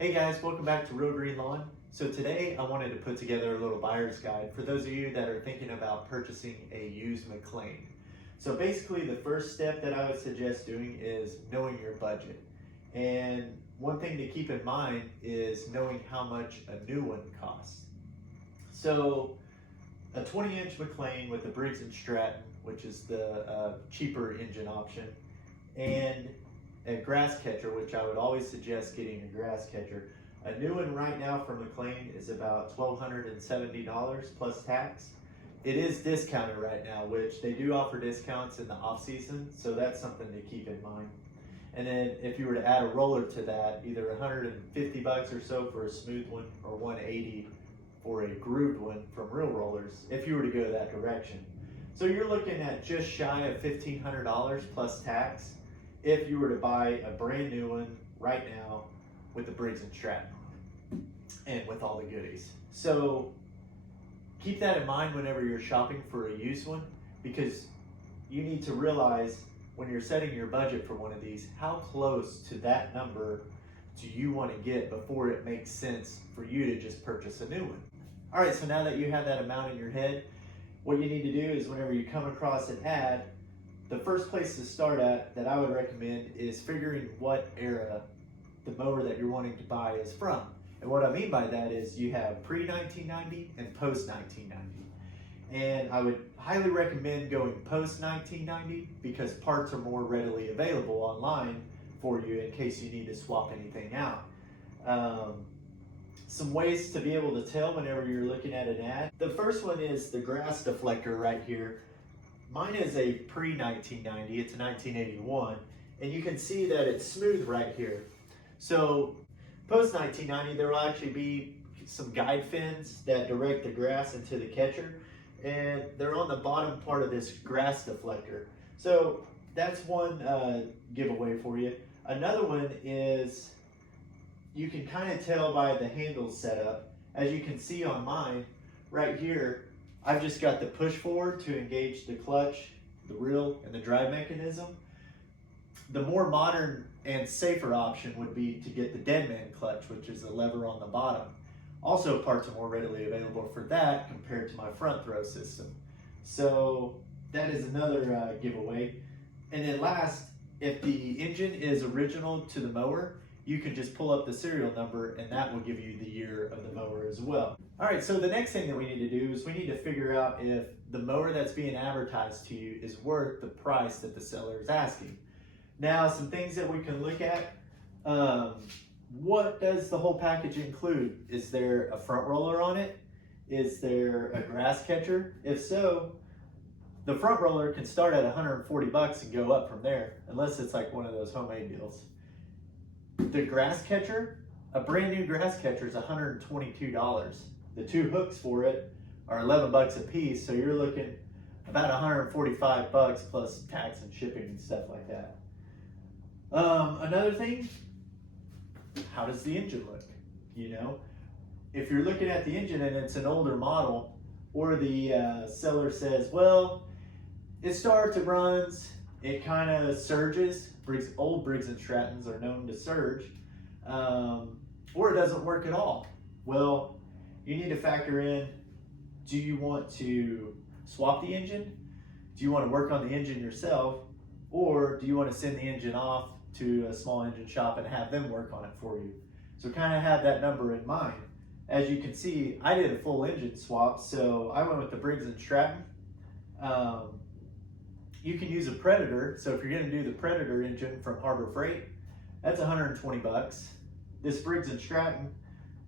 Hey guys, welcome back to Real Green Lawn. So today I wanted to put together a little buyer's guide for those of you that are thinking about purchasing a used McLane. So basically the first step that I would suggest doing is knowing your budget. And one thing to keep in mind is knowing how much a new one costs. So a 20-inch McLane with a Briggs & Stratton, which is the cheaper engine option, and a grass catcher, which I would always suggest getting a grass catcher. A new one right now from McLane is about $1,270 plus tax. It is discounted right now, which they do offer discounts in the off season, so that's something to keep in mind. And then if you were to add a roller to that, either $150 or so for a smooth one or $180 for a grooved one from Real Rollers, if you were to go that direction. So you're looking at just shy of $1,500 plus tax if you were to buy a brand new one right now with the Briggs & Stratton on it and with all the goodies. So keep that in mind whenever you're shopping for a used one, because you need to realize when you're setting your budget for one of these, how close to that number do you want to get before it makes sense for you to just purchase a new one. All right, so now that you have that amount in your head, what you need to do is whenever you come across an ad, the first place to start at that I would recommend is figuring what era the mower that you're wanting to buy is from. And what I mean by that is you have pre-1990 and post-1990. And I would highly recommend going post-1990 because parts are more readily available online for you in case you need to swap anything out. Some ways to be able to tell whenever you're looking at an ad. The first one is the grass deflector right here. Mine is a pre-1990, it's a 1981, and you can see that it's smooth right here. So post-1990, there will actually be some guide fins that direct the grass into the catcher, and they're on the bottom part of this grass deflector. So that's one giveaway for you. Another one is you can kind of tell by the handles set up. As you can see on mine, right here, I've just got the push forward to engage the clutch, the reel, and the drive mechanism. The more modern and safer option would be to get the dead man clutch, which is the lever on the bottom. Also, parts are more readily available for that compared to my front throw system. So that is another giveaway. And then last, if the engine is original to the mower, you can just pull up the serial number and that will give you the year of the mower as well. All right, so the next thing that we need to do is we need to figure out if the mower that's being advertised to you is worth the price that the seller is asking. Now, some things that we can look at. What does the whole package include? Is there a front roller on it? Is there a grass catcher? If so, the front roller can start at $140 and go up from there, unless it's like one of those homemade deals. The grass catcher, a brand new grass catcher is $122. The two hooks for it are $11 a piece, so you're looking about $145 plus tax and shipping and stuff like that. Another thing, how does the engine look? You know, if you're looking at the engine and it's an older model, or the seller says, well, it starts, it runs, it kind of surges. Old Briggs & Strattons are known to surge, or it doesn't work at all. Well, you need to factor in, do you want to swap the engine? Do you want to work on the engine yourself? Or do you want to send the engine off to a small engine shop and have them work on it for you? So kind of have that number in mind. As you can see, I did a full engine swap, so I went with the Briggs & Stratton. You can use a Predator, so if you're going to do the Predator engine from Harbor Freight, that's $120. This Briggs & Stratton,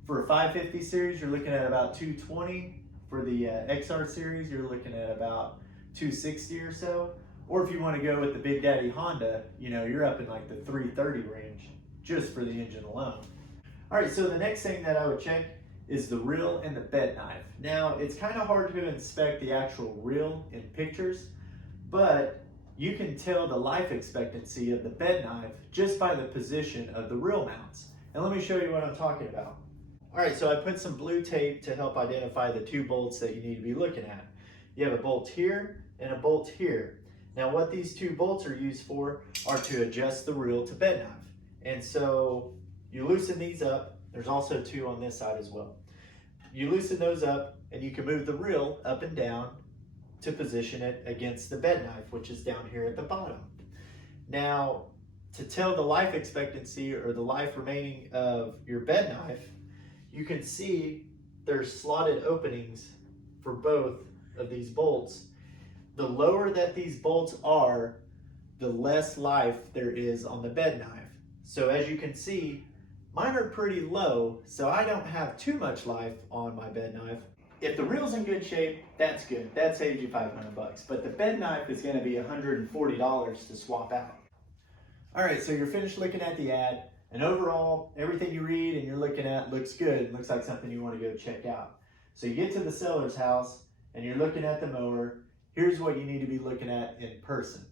for a 550 series, you're looking at about $220. For the XR series, you're looking at about $260 or so. Or if you want to go with the Big Daddy Honda, you know, you're up in like the $330 range just for the engine alone. All right, so the next thing that I would check is the reel and the bed knife. Now, it's kind of hard to inspect the actual reel in pictures, but you can tell the life expectancy of the bed knife just by the position of the reel mounts. And let me show you what I'm talking about. All right, so I put some blue tape to help identify the two bolts that you need to be looking at. You have a bolt here and a bolt here. Now what these two bolts are used for are to adjust the reel to bed knife. And so you loosen these up There's also 2 on this side as well. You loosen those up and you can move the reel up and down to position it against the bed knife, which is down here at the bottom. Now, to tell the life expectancy or the life remaining of your bed knife, you can see there's slotted openings for both of these bolts. The lower that these bolts are, the less life there is on the bed knife. So as you can see, mine are pretty low, so I don't have too much life on my bed knife. If the reel's in good shape, that's good. That saves you $500. But the bed knife is gonna be $140 to swap out. All right, so you're finished looking at the ad, and overall, everything you read and you're looking at looks good. It looks like something you wanna go check out. So you get to the seller's house and you're looking at the mower. Here's what you need to be looking at in person.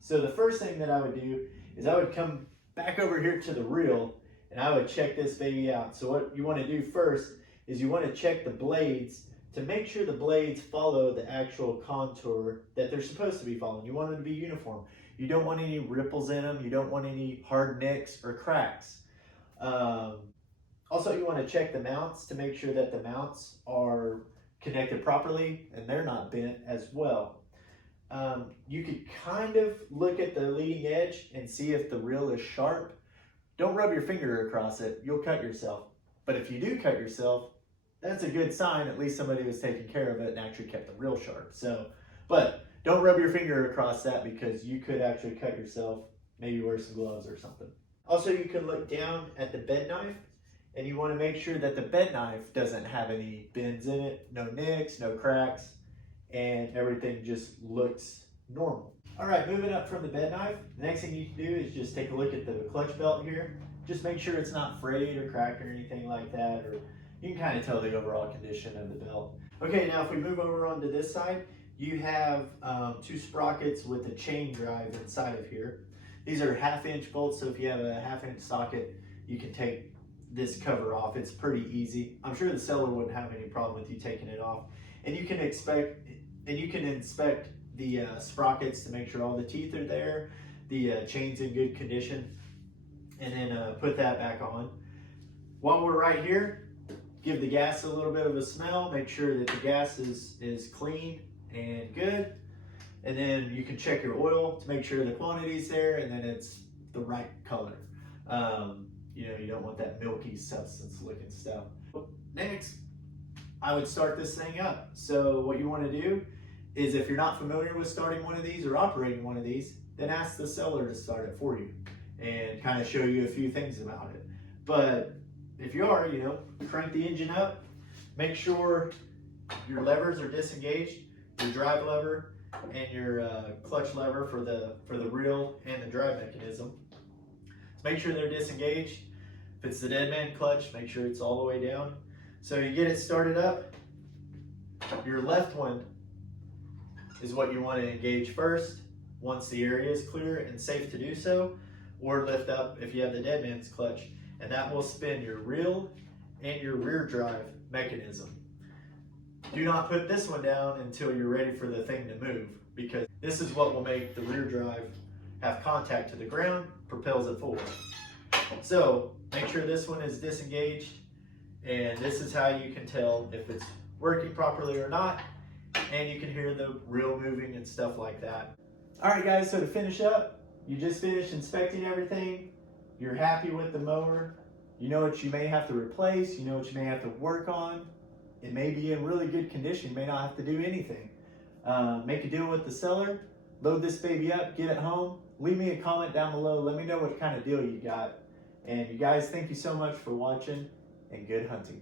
So the first thing that I would do is I would come back over here to the reel and I would check this baby out. So what you want to do first is you want to check the blades to make sure the blades follow the actual contour that they're supposed to be following. You want them to be uniform. You don't want any ripples in them. You don't want any hard nicks or cracks. Also, you want to check the mounts to make sure that the mounts are connected properly and they're not bent as well. You could kind of look at the leading edge and see if the reel is sharp. Don't rub your finger across it, you'll cut yourself. But if you do cut yourself, that's a good sign. At least somebody was taking care of it and actually kept the reel sharp. But don't rub your finger across that because you could actually cut yourself. Maybe wear some gloves or something. Also, you can look down at the bed knife and you want to make sure that the bed knife doesn't have any bends in it, no nicks, no cracks, and everything just looks normal. All right, moving up from the bed knife, the next thing you can do is just take a look at the clutch belt here. Just make sure it's not frayed or cracked or anything like that, or you can kind of tell the overall condition of the belt. Okay, now if we move over onto this side, you have 2 sprockets with a chain drive inside of here. These are 1/2-inch bolts, so if you have a 1/2-inch socket, you can take this cover off. It's pretty easy. I'm sure the seller wouldn't have any problem with you taking it off. And you can inspect the sprockets to make sure all the teeth are there, the chain's in good condition, and then put that back on. While we're right here, give the gas a little bit of a smell, make sure that the gas is clean and good, and then you can check your oil to make sure the quantity's there and then it's the right color. You don't want that milky substance looking stuff. Next, I would start this thing up. So what you want to do is, if you're not familiar with starting one of these or operating one of these, then ask the seller to start it for you and kind of show you a few things about it. But if you are, crank the engine up, make sure your levers are disengaged, your drive lever and your clutch lever for the reel and the drive mechanism. So make sure they're disengaged. If it's the dead man clutch, make sure it's all the way down. So you get it started up. Your left one is what you want to engage first once the area is clear and safe to do so, or lift up if you have the dead man's clutch, and that will spin your reel and your rear drive mechanism. Do not put this one down until you're ready for the thing to move, because this is what will make the rear drive have contact to the ground, propels it forward. So make sure this one is disengaged, and this is how you can tell if it's working properly or not, and you can hear the reel moving and stuff like that. All right guys, so to finish up, you just finished inspecting everything, you're happy with the mower, you know what you may have to replace, you know what you may have to work on. It may be in really good condition, you may not have to do anything. Make a deal with the seller, load this baby up, get it home, leave me a comment down below, let me know what kind of deal you got. And you guys, thank you so much for watching, and good hunting.